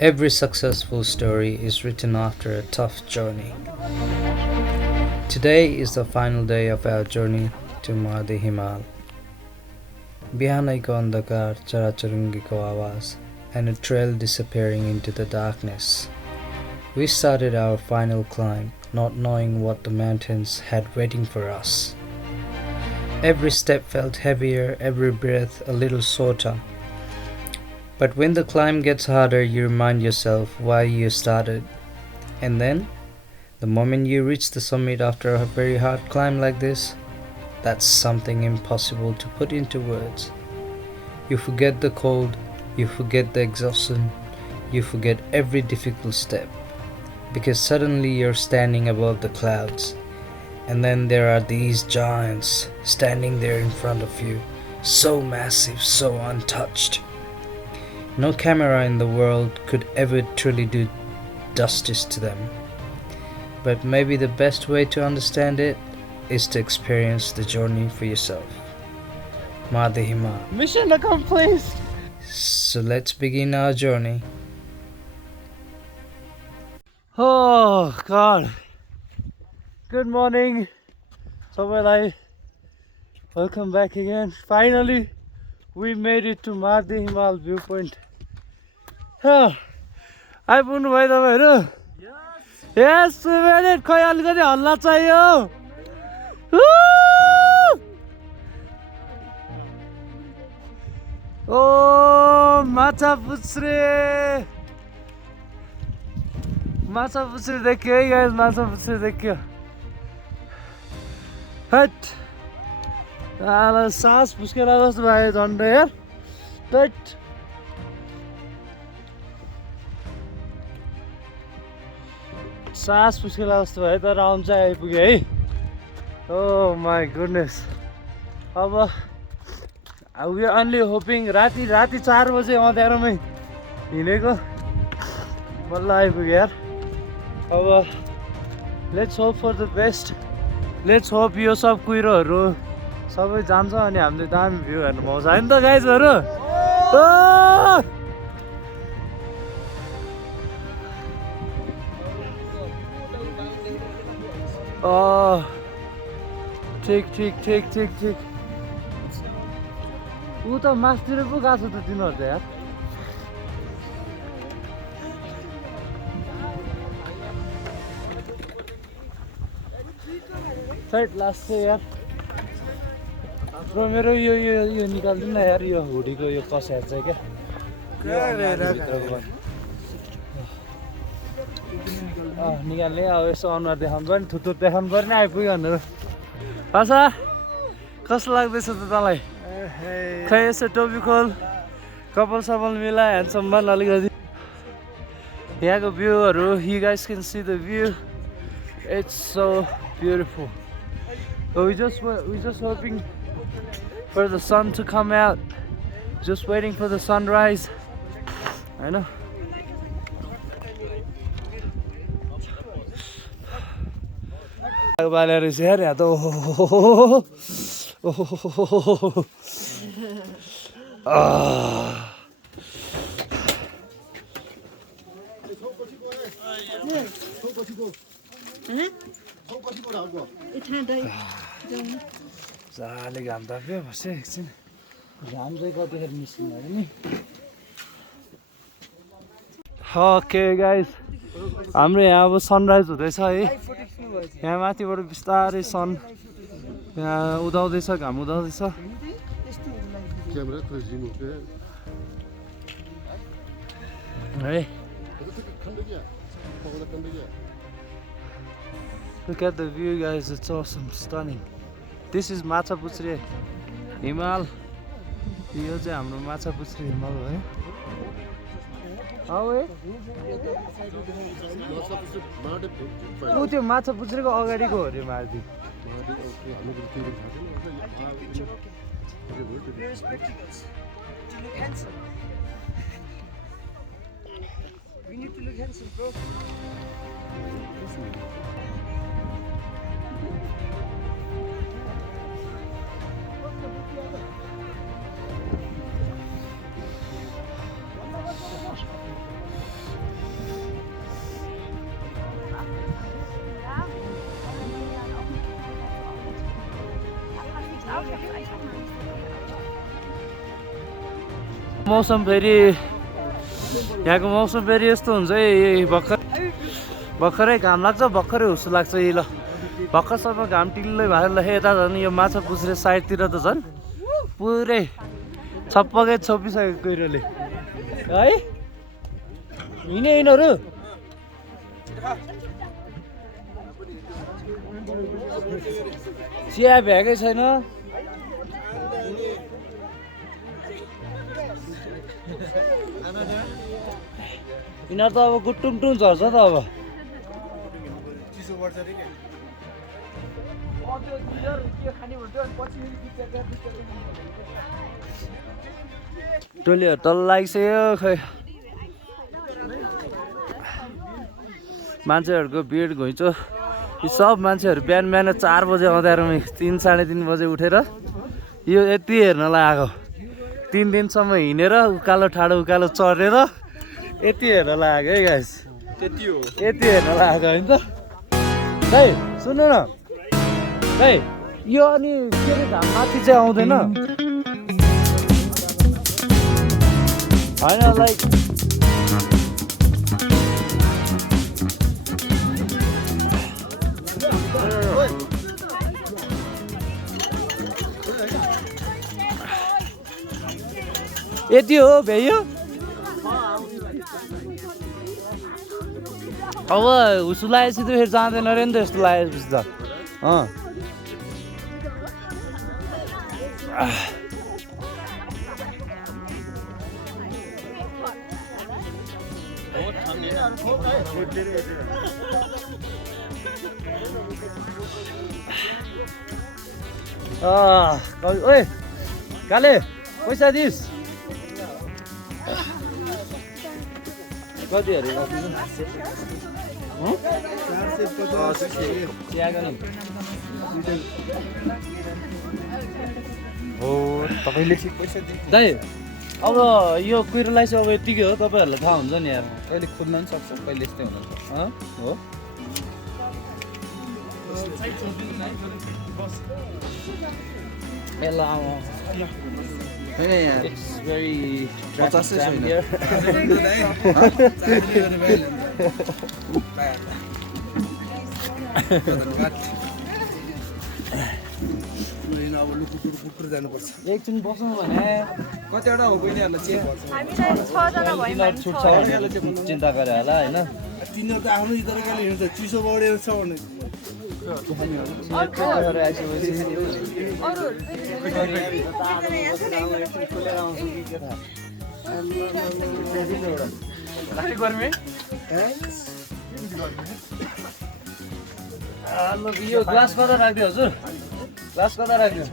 Every successful story is written after a tough journey. Today is the final day of our journey to Madhi Himal. बिहानैको अन्धकार चराचुरुङ्गीको आवाज and a trail disappearing into the darkness. We started our final climb, not knowing what the mountains had waiting for us. Every step felt heavier, every breath a little shorter. But when the climb gets harder, you remind yourself why you started. And then, the moment you reach the summit after a very hard climb like this, that's something impossible to put into words. You forget the cold, you forget the exhaustion, you forget every difficult step. Because suddenly you're standing above the clouds. And then there are these giants standing there in front of you, so massive, so untouched. No camera in the world could ever truly do justice to them. But maybe the best way to understand it is to experience the journey for yourself. Madhi Himal. Mission accomplished! So let's begin our journey. Oh god. Good morning. Sabaiलाई welcome back again. Finally we made it to Madhi Himal viewpoint. आइपुग्नु भयो तपाईँहरू? यस सुमेनेट खै अलिकति हल्ला चाहियो. ओ माछा पुच्छ्रे देखियो है गाइस, माछा पुच्छ्रे देखियो. हट सास फुस्केला जस्तो भयो झन्डै यार. हट सास फुस्केला जस्तो भयो तर आउँछ आइपुग्यो है. Oh my goodness. अब वी आर ओन्ली होपिङ राति 4 बजे अँध्यारोमै हिँडेको बल्ल आइपुग्यो यार. अब let's hope for the best. Let's hope यो सब कुहिरोहरू सबै जान्छ अनि हामीले दामी भ्यू हेर्नु पाउँछ होइन त गाइजहरू. ठिक ऊ त मासतिर पो गएको छ त तिनीहरू त यार. साइड लास्ट छ यार. र मेरो यो निकाल्दिनु न यार, यो हुडीको यो कसेर चाहिँ क्या निकाल्ने. अब यसो अनुहार देखाउनु पर्यो नि, थुतुर देखाउनु पर्यो नि आइपुग्यो भनेर. आशा कस्तो लाग्दैछ त तँलाई? खै यसो टोपी खोल, कपाल सपाल मिला, ह्यान्डसम बन अलिकति. यहाँको भ्यूहरू, you guys can see the view. It's so beautiful. But we just hoping for the sun to come out. Just waiting for the sunrise. I know. बालेर चाहिँ यहाँ त जाले घाम ताप्यो. बस्यो एकछिन. घाम चाहिँ कतिखेर निस्किनु भयो नि. ओके गाइस, हाम्रो यहाँ अब सनराइज हुँदैछ है. यहाँ माथिबाट बिस्तारै सन यहाँ उदाउँदैछ, घाम उदाउँदैछ. है look at the view guys, it's awesome, stunning. This is Machhapuchhre हिमाल. यो चाहिँ हाम्रो माछापुच्छ्रे हिमाल हो है. ऊ त्यो माछापुच्छ्रेको अगाडिको हो अरे Mardi. We need to look handsome, bro. मौसम फेरि यहाँको मौसम फेरि यस्तो हुन्छ है भर्खरै घाम लाग्छ भर्खरै हुस्सो लाग्छ यही ल भर्खरसम्म घाम टिल्लै भएर ल यता झन् यो माछा पुछ्रे साइडतिर त झन् पुरै छप्पकै छोपिसक्यो कुहिरोले है हिँडे यिनीहरू चिया भ्याएकै छैन यिनीहरू त अब गुटुङटुङ झर्छ त अब टोलीहरू तल लागिसक्यो खै मान्छेहरूको भिड घुइँचो यी सब मान्छेहरू बिहान 4 बजे अँध्यारोमा 3 साढे 3 बजे उठेर यो यति हेर्नलाई आएको 3 दिनसम्म हिँडेर उकालो ठाडो उकालो चढेर यति हेर्नलाई आएको है गाइस त्यति हो यति हेर्नलाई आएको होइन त दाइ सुन्नु न दाइ यो अनि के अरे घाम माथि चाहिँ आउँदैन होइन लाइक यति हो भ्याइयो अब हुसु लागेपछि त फेरि जाँदैन अरे नि त यस्तो लागेपछि त ओए काले पैसा दिस कति अरे हो तपाईँले दाइ अब यो कुहिरोलाई चाहिँ अब यतिकै हो तपाईँहरूलाई थाहा हुन्छ नि यार कहिले खोज्न पनि सक्छ कहिले यस्तै हुन्छ हो It's very traffic jam here. एकछिन बसौँ भने कतिवटा हो बहिनीहरूलाई चाहिँ हामीलाई 6 जना भयो भने छुट छ भने चिन्ता गरे होला होइन तिनीहरू त आफ्नो तरिकाले हिँड्छ चिसो बढेको छ भने यो ग्लास कता राखिदियो हजुर ग्लास कता राखिदियो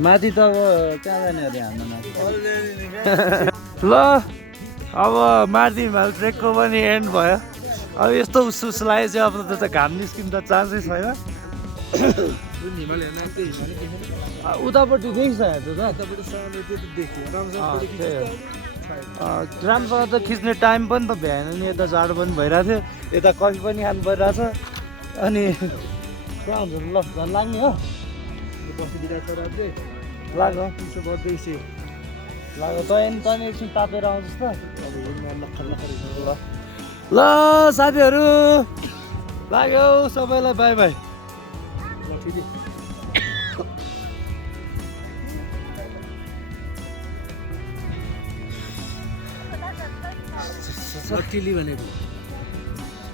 माथि त अब कहाँ जाने अरे हाम्रो माथि ल अब माथि हिमाल ट्रेकको पनि एन्ड भयो अब यस्तो उस लाग्यो चाहिँ अब त घाम निस्किनु त चान्सै छैन उतापट्टि देखिसक्यो राम्रोसँग त खिच्ने टाइम पनि त भ्याएन नि यता जाडो पनि भइरहेको थियो यता कफी पनि खानु परिरहेछ अनि कहाँ हुन्छ ल झन् लाग्ने हो लाग तैँले एकछिन तापेर आउँछस् त ल साथीहरू लाग्यो सबैलाई बाई बाई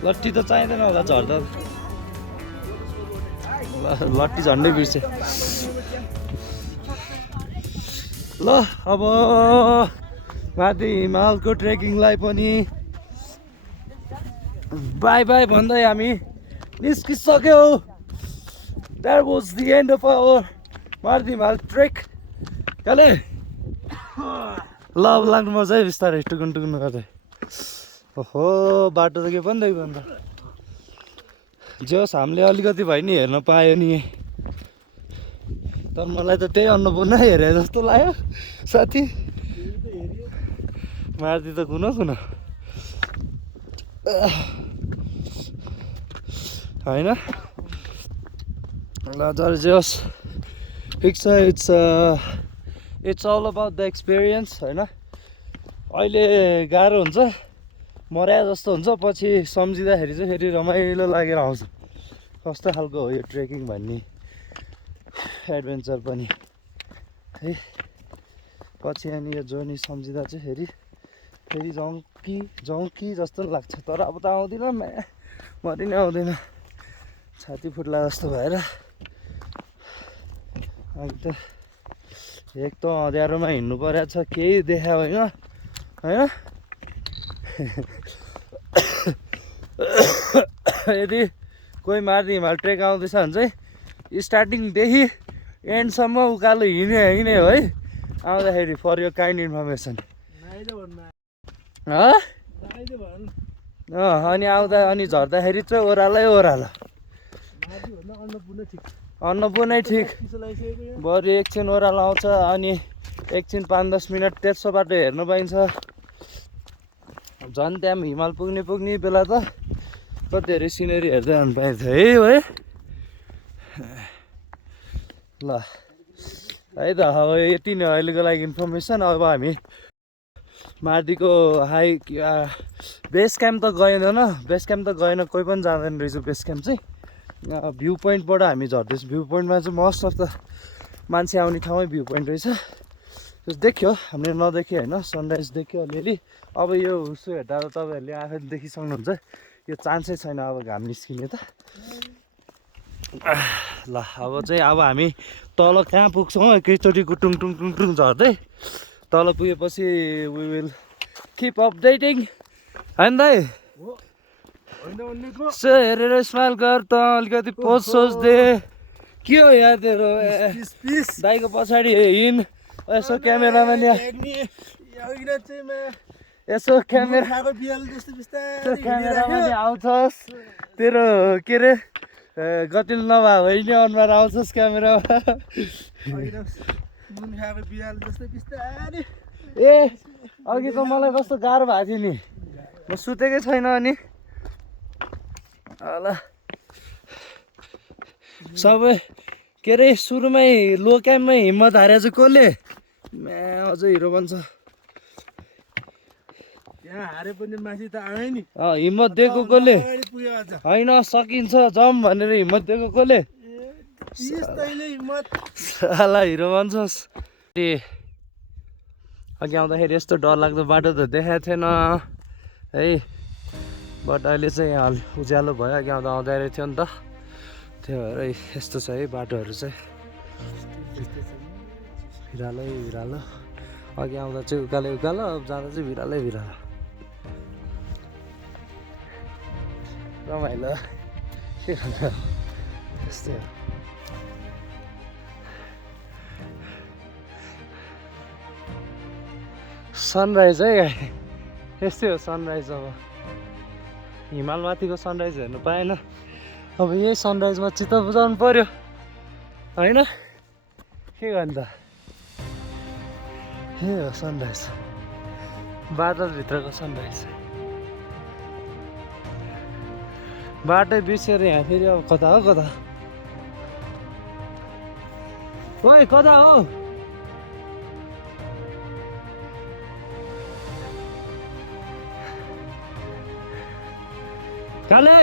लट्ठी त चाहिँदैन होला झर्दा लट्ठी झन्डै बिर्से ल अब माथि हिमालको ट्रेकिङलाई पनि बाई बाई भन्दै हामी निस्किसक्यौ that was the end of our माथि हिमाल ट्रेक काले ल अब लाग्नु मजा है बिस्तारै टुकुन टुकुन गर्दै ओहो बाटो त के पनि देख्यो अन्त जोस् हामीले अलिकति भए नि हेर्न पायो नि तर मलाई त त्यही अन्नपूर्ण हेरे जस्तो लाग्यो साथी मार्दी त कुन हैन ल जर जे होस् ठिक छ it's all about the experience हैन अहिले गाह्रो हुन्छ मर्या जस्तो हुन्छ पछि सम्झिँदाखेरि चाहिँ फेरि रमाइलो लागेर आउँछ कस्तो खालको हो यो ट्रेकिङ भन्ने एडभेन्चर पनि है पछि अनि यो जर्नी सम्झिँदा चाहिँ फेरि जाउँ कि जस्तो लाग्छ तर अब त आउँदिनँ मरि नै आउँदैन छाती फुट्ला जस्तो भएर अनि त एक त अँध्यारोमा हिँड्नु परेको छ केही देखा होइन होइन यदि कोही माथि हिमाल ट्रेक आउँदैछ भने चाहिँ स्टार्टिङदेखि एन्डसम्म उकालो हिँड्ने हो है आउँदाखेरि फर यो काइन्ड इन्फर्मेसन अनि आउँदा अनि झर्दाखेरि चाहिँ ओह्रालो अन्नपूर्णै ठिक बरु एकछिन ओह्रालो आउँछ अनि एकछिन 5-10 मिनट तेर्सो बाटो हेर्नु पाइन्छ झन् त्यहाँ हिमाल पुग्ने बेला त कतिहरू सिनेरी हेर्दै आउनु पाइन्छ है ल है त अब यति नै अहिलेको लागि इन्फर्मेसन अब हामी मार्दीको बेस क्याम्प त गएन कोही पनि जाँदैन रहेछ बेस क्याम्प चाहिँ भ्यू पोइन्टबाट हामी झर्दैछौँ भ्यू पोइन्टमा चाहिँ मोस्ट अफ द मान्छे आउने ठाउँमै भ्यू पोइन्ट रहेछ देख्यो हामीले नदेख्यो होइन सनराइज देख्यो अलिअलि अब यो उसो हेर्दा त तपाईँहरूले आफै देखिसक्नुहुन्छ यो चान्सै छैन अब घाम निस्किने त ल अब हामी तल कहाँ पुग्छौँ एकैचोटि टुङ झर्दै तल पुगेपछि वी विल किप अपडेटिङ होइन दाइ यसो हेरेर स्माइल गर त अलिकति पोज सोच्दे के हो यार तेरो दाइको पछाडि हिँड यसो क्यामेराम्यान यसो क्यामेराम्यान आउँछस् तेरो के अरे गतिल नभए होइन अनुहार आउँछस् क्यामेरामा ए अघि त मलाई कस्तो गाह्रो भएको थियो नि म सुतेकै छैन अनि ल सबै के अरे सुरुमै लो क्याम्पमै हिम्मत हारे चाहिँ कसले अझ हिरो बन्छ हिम्मत दिएको कसले होइन सकिन्छ जाउँ भनेर हिम्मत दिएको कसले साला हिरो भन्छस् अघि आउँदाखेरि यस्तो डरलाग्दो बाटो त देखाएको थिएन है बट अहिले चाहिँ यहाँ उज्यालो भयो अघि आउँदाखेरि थियो नि त त्यही भएर यस्तो छ है बाटोहरू चाहिँ भिरालो अघि आउँदा चाहिँ उकालो अब जाँदा चाहिँ भिरालो रमाइलो के भन्छ त्यस्तै हो सनराइज है यस्तै हो सनराइज अब हिमालमाथिको सनराइज हेर्नु पाएन अब यही सनराइजमा चित्त बुझाउनु पर्यो होइन के गर्नु त यही हो सनराइज बादलभित्रको सनराइज बाटै बिर्सेर यहाँ फेरि अब कता ओइ कता हो काले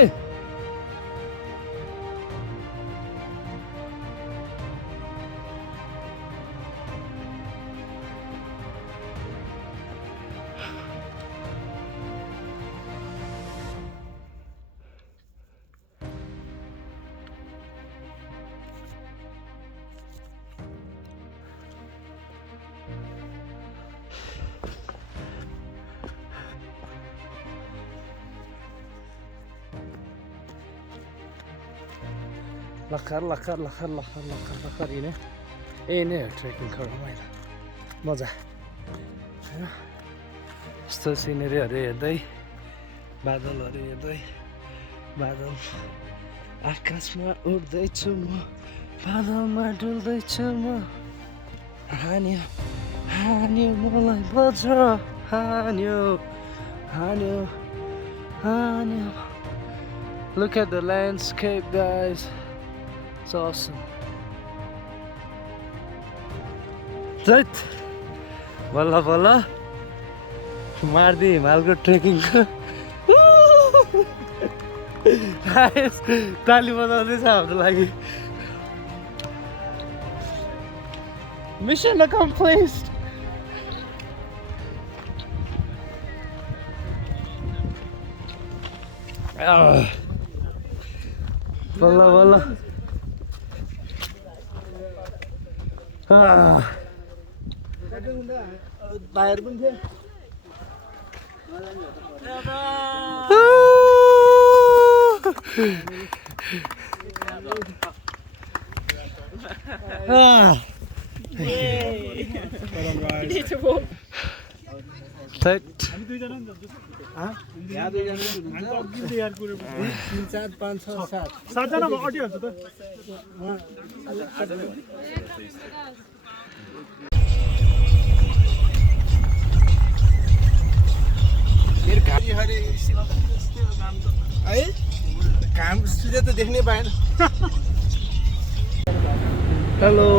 लखर यिनै यही नै हो ट्रेकिङको रमाइलो मजा होइन यस्तो सिनेरीहरू हेर्दै बादलहरू हेर्दै बादल आकाशमा उड्दैछु म बादलमा डुल्दैछु म हान्यो मलाई बज्र हान्यो Look at the landscape, guys. It's awesome. Right. Balla balla. Mardi himalko trekking ko. Guys, ताली बजाउँदैछ हाम्रो लागि. Mission accomplished. Balla balla. Tyre पनि थियो सातजना अटिहाल्छ त है काम सूर्य त देख्नै पाएन Hello,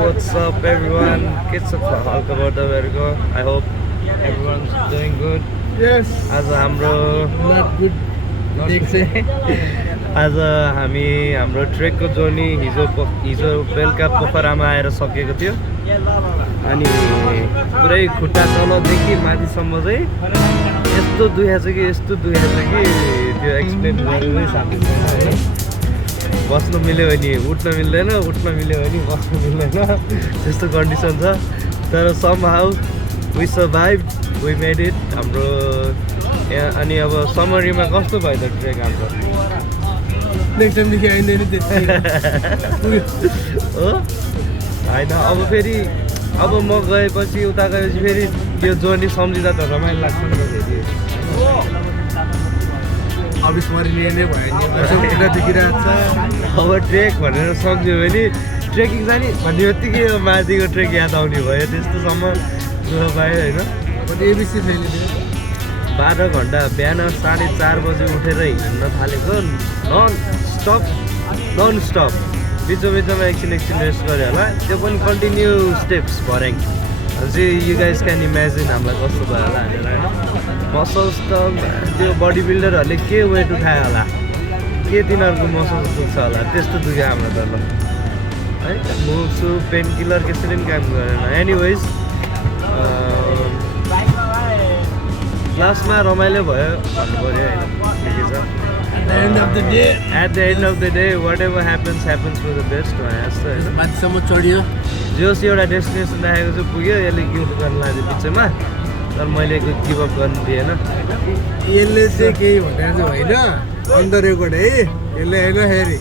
what's up everyone? Kids of Halkabar Davergo. I hope everyone's doing good. Yes. As हाम्रो not good आज हामी हाम्रो ट्रेकको जर्नी हिजो बेलुका पोखरामा आएर सकेको थियो अनि पुरै खुट्टा तलदेखि माथिसम्म चाहिँ यस्तो दुखेछ कि त्यो एक्सप्लेन गरेरै साथीसँग होइन बस्नु मिल्यो भने उठ्न मिल्दैन उठ्न मिल्यो भने बस्नु मिल्दैन त्यस्तो कन्डिसन छ तर somehow we survived, we made it हाम्रो अनि अब समरीमा कस्तो भयो त ट्रेक हाम्रो नेक्स्ट टाइमदेखि आइँदैन हो होइन अब फेरि अब म गएपछि उता गएपछि फेरि त्यो जर्नी सम्झिँदा त रमाइलो लाग्छ नि त फेरि अब स्मरणीय नै भयो नि देखिरहेको छ अब ट्रेक भनेर सम्झ्यो भने ट्रेकिङ जाने भन्ने बित्तिकै यो माथिको ट्रेक याद आउने भयो त्यस्तोसम्म पायो होइन एबिसी छैन 12 घन्टा बिहान 4:30 बजे उठेर हिँड्न थालेको नन स्टप बिचमा एकछिन रेस्ट गऱ्यो होला त्यो पनि कन्टिन्यू स्टेप्स भर्याङ चाहिँ यु गाइज क्यान इमेजिन हामीलाई कस्तो भयो होला भनेर होइन मसल्स त त्यो बडी बिल्डरहरूले के वेट उठायो होला के तिनीहरूको मसल्स दुख्छ होला त्यस्तो दुख्यो हाम्रो त ल है मुसु पेन किलर कसरी पनि काम गरेन एनिवेज क्लासमा रमाइलो भयो भन्नु पऱ्यो होइन ठिकै छ At the end of the day, whatever happens for the best. माथिसम्म चढियो जोस् एउटा डेस्टिनेसन राखेको चाहिँ पुग्यो यसले गिफ्ट गर्न लाग्यो बिचमा तर मैले गिभअप गर्नु दिएन यसले चाहिँ केही भनेर चाहिँ होइन अन द रेकर्ड है यसले होइन फेरि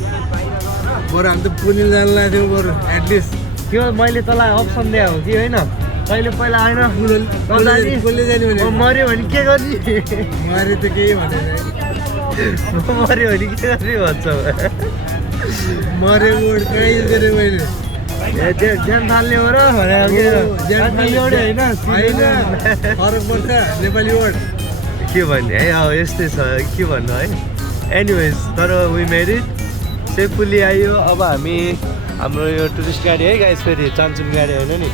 बरु हामी त पुलिस जानु लाग्थ्यौँ बरु एटलिस्ट त्यो मैले तँलाई अप्सन दिए हो कि होइन तैँले पहिला होइन पुलिस जाने भने मऱ्यो भने के गर्ने मारे त केही भनेर मऱ्यो भने के गर्ने भन्छ मरेको वर्ड कहाँ युज गरेँ मैले ज्यान थाल्ने हो र भनेर होइन फरक पर्छ नेपाली वर्ड के भन्ने है अब यस्तै छ के भन्नु है एनिवेज तर वी मेड इट सेफुली आयो अब हामी हाम्रो यो टुरिस्ट गाडी है गाइस फेरि चान्चुन गाडी होइन नि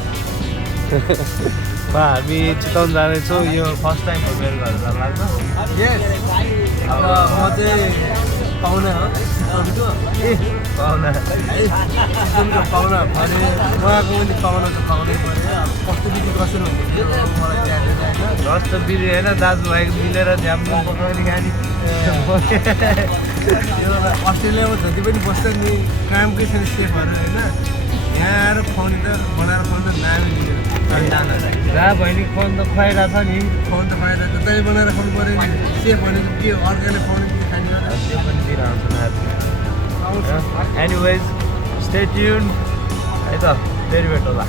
हामी चितवन जाँदैछौँ यो फर्स्ट टाइम हो मेरो घर जान लाग्छ यस अब म चाहिँ पाहुना हो ए पाहुना पाहुना भने उहाँको पनि पाहुना त पाउनै पऱ्यो अब कस्तो विधि कसरी हुन्छ मलाई जान्दैन होइन जस्तो बिरी होइन दाजुभाइको मिलेर झ्याम्बो पकाउने गाडी अस्ट्रेलियामा जति पनि बस्छ नि कामकै छैन सेफहरू होइन यहाँ आएर खुवाउने त बनाएर खुवाउने त नामै लियो जहाँ भयो नि फोन त खुवाइरहेको छ नि खुवाउनु त फाइदा जतैले बनाएर खुवाउनु पऱ्यो नि सेफ भनेको के हो अर्काले खुवाउने कि खाने त्यो पनि दिइरहन्छ एनिवेज स्टे ट्युन है त फेरि भेट होला